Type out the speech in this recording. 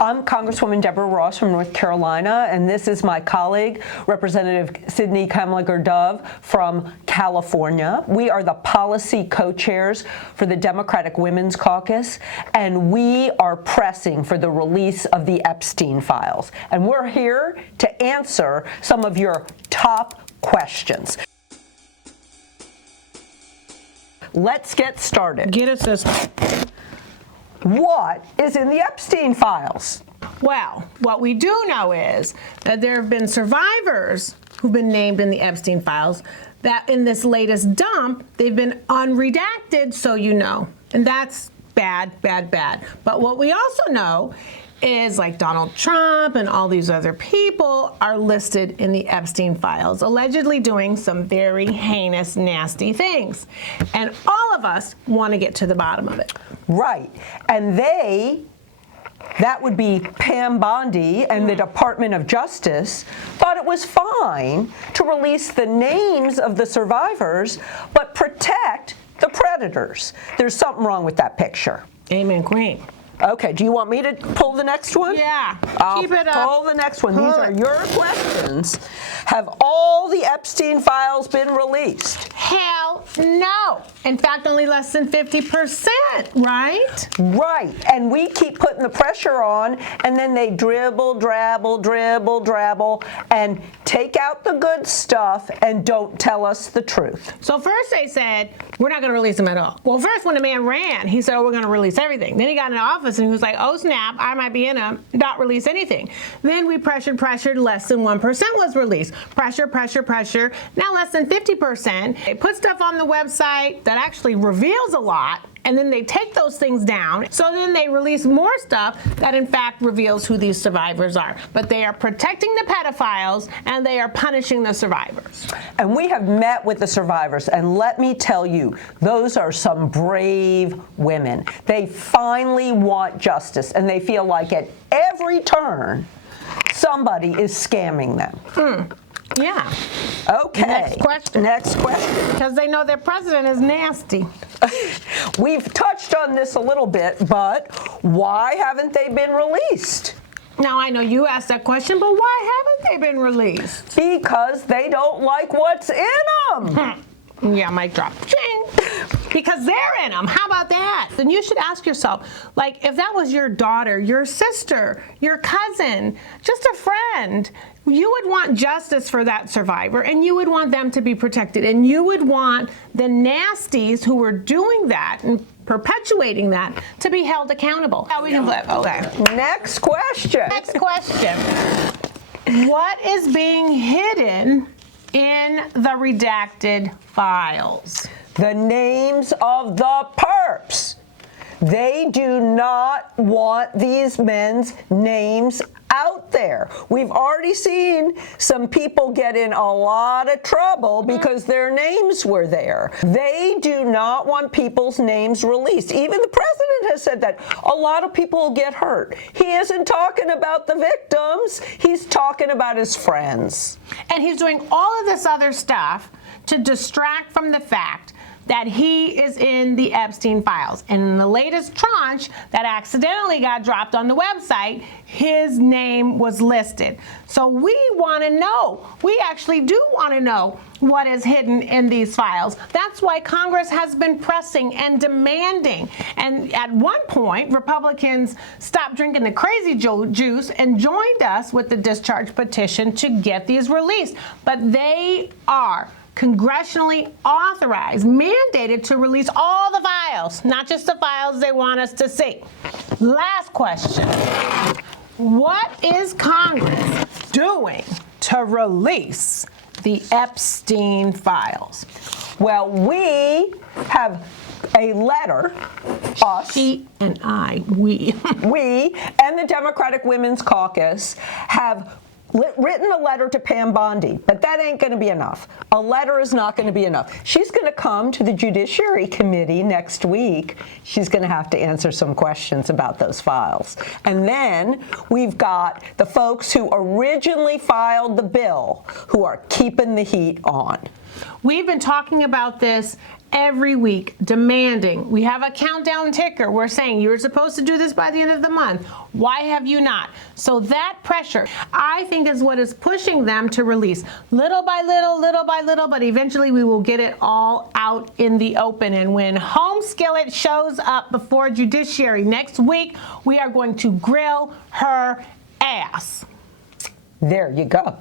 I'm Congresswoman Deborah Ross from North Carolina, and this is my colleague, Representative Sydney Kamlager-Dove from California. We are the policy co-chairs for the Democratic Women's Caucus, and we are pressing for the release of the Epstein files. And we're here to answer some of your top questions. Let's get started. Get us this. What is in the Epstein files? Well, what we do know is that there have been survivors who've been named in the Epstein files that in this latest dump, they've been unredacted, so you know. And that's bad, bad, bad. But what we also know is like Donald Trump and all these other people are listed in the Epstein files, allegedly doing some very heinous, nasty things. And all of us want to get to the bottom of it. Right. And that would be Pam Bondi and the Department of Justice, thought it was fine to release the names of the survivors, but protect the predators. There's something wrong with that picture. Amen, Queen. Okay, do you want me to pull the next one? Yeah, keep it up. Pull the next one. These are your questions. Have all the Epstein files been released? Hell no. In fact, only less than 50%, right? Right, and we keep putting the pressure on, and then they dribble, drabble, and take out the good stuff and don't tell us the truth. So first they said, we're not going to release them at all. Well, first when the man ran, he said, oh, we're going to release everything. Then he got in the office and he was like, oh snap, I might be in them, not release anything. Then we pressured, less than 1% was released. Pressure. Now less than 50%. They put stuff on the website that actually reveals a lot, and then they take those things down. So then they release more stuff that in fact reveals who these survivors are. But they are protecting the pedophiles and they are punishing the survivors. And we have met with the survivors, and let me tell you, those are some brave women. They finally want justice, and they feel like at every turn, somebody is scamming them. Yeah. Okay. Next question. Because they know their president is nasty. We've touched on this a little bit, but why haven't they been released? Now, I know you asked that question, but why haven't they been released? Because they don't like what's in them. Yeah, mic drop. Ching. Because they're in them. How about that? Then you should ask yourself, like, if that was your daughter, your sister, your cousin, just a friend, you would want justice for that survivor, and you would want them to be protected, and you would want the nasties who were doing that and perpetuating that to be held accountable. Now we can flip. Okay. Next question. What is being hidden in the redacted files? The names of the perps. They do not want these men's names out there. We've already seen some people get in a lot of trouble because their names were there. They do not want people's names released. Even the president has said that. A lot of people will get hurt. He isn't talking about the victims. He's talking about his friends. And he's doing all of this other stuff to distract from the fact that he is in the Epstein files. And in the latest tranche that accidentally got dropped on the website, his name was listed. So we want to know, we actually do want to know what is hidden in these files. That's why Congress has been pressing and demanding. And at one point, Republicans stopped drinking the crazy juice and joined us with the discharge petition to get these released. But they are congressionally authorized, mandated to release all the files, not just the files they want us to see. Last question. What is Congress doing to release the Epstein files? Well, we have a letter, us, she and I, we and the Democratic Women's Caucus have written a letter to Pam Bondi, but that ain't going to be enough. A letter is not going to be enough. She's going to come to the Judiciary Committee next week. She's going to have to answer some questions about those files. And then we've got the folks who originally filed the bill who are keeping the heat on. We've been talking about this every week demanding. We have a countdown ticker. We're saying you're supposed to do this by the end of the month. Why have you not? So that pressure, I think, is what is pushing them to release little by little, but eventually we will get it all out in the open. And when Home Skillet shows up before Judiciary next week, we are going to grill her ass. There you go.